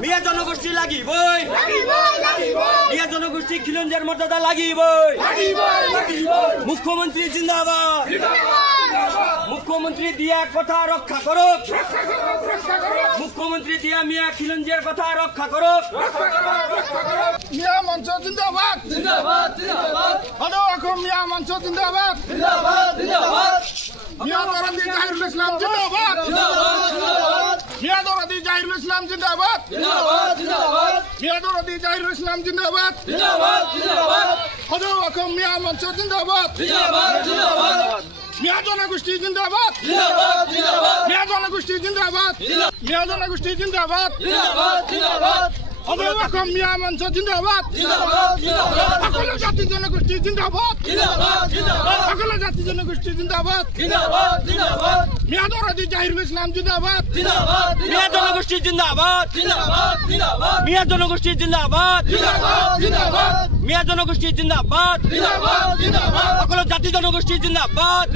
মিয়া জনগোষ্ঠী লাগিবই মিয়া জনগোষ্ঠী খিলঞ্জিয়ার মর্যাদা লাগিবই মুখ্যমন্ত্রী জিন্দাবাদ মুখ্যমন্ত্রী দিয়া কথা রক্ষা করুক মুখ্যমন্ত্রী দিয়া মিয়া খিলঞ্জিয়ার কথা রক্ষা করুক মিয়া মঞ্চ জিন্দাবাদ হলো এখন মিয়া মঞ্চ জিন্দাবাদ মিয়া দরাদি জাহিরুল ইসলাম জিন্দাবাদ মিয়া দরাদি জাহিরুল ইসলাম জিন্দাবাদ মিয়া দরাদি জাহিরুল ইসলাম জিন্দাবাদ হলো এখন মিয়া মঞ্চ জিন্দাবাদ মিয়া জনগোষ্ঠী জিন্দাবাদ মিয়া জনগোষ্ঠী জিন্দাবাদ মিয়া জনগোষ্ঠী জিন্দাবাদ অবরকম মিয়া মঞ্চ জিন্দাবাদ সকল জাতি জনগোষ্ঠী জিন্দাবাদ সকল জাতি জনগোষ্ঠী জিন্দাবাদ মিয়া দরাদি জাহিরুল ইসলাম জিন্দাবাদ মিয়া জনগোষ্ঠী জিন্দাবাদ মিয়া জনগোষ্ঠী জিন্দাবাদ মিয়া জনগোষ্ঠী জিন্দাবাদ সকল জাতি জনগোষ্ঠী জিন্দাবাদ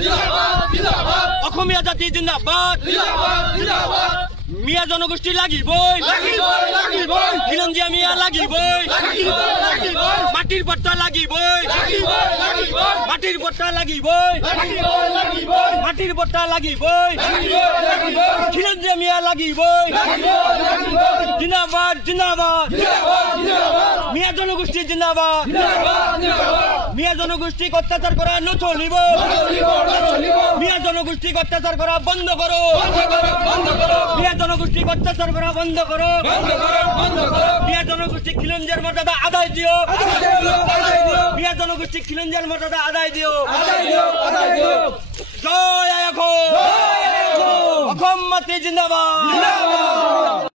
অসমীয়া জাতি জিন্দাবাদ মিয়া জনগোষ্ঠী লাগিবই খিলঞ্জিয়া মিয়া লাগিবই মাটির পট্টা লাগিবই মাটির পট্টা লাগিবই মাটির পট্টা লাগিবই খিলঞ্জিয়া মিয়া লাগিবই জিন্দাবাদ জিন্দাবাদ মিয়া জনগোষ্ঠী জিন্দাবাদ মিয়া জনগোষ্ঠী অত্যাচার করা নচলিব মিয়া জনগোষ্ঠী অত্যাচার করা বন্ধ করো মিয়া জনগোষ্ঠী অত্যাচার করা বন্ধ করো মিয়া জনগোষ্ঠী খিলঞ্জিয়ার মর্যাদা আদায় দিও মিয়া জনগোষ্ঠী খিলঞ্জিয়ার মর্যাদা আদায় দিও জয় অসম মাতৃ জিন্দাবাদ।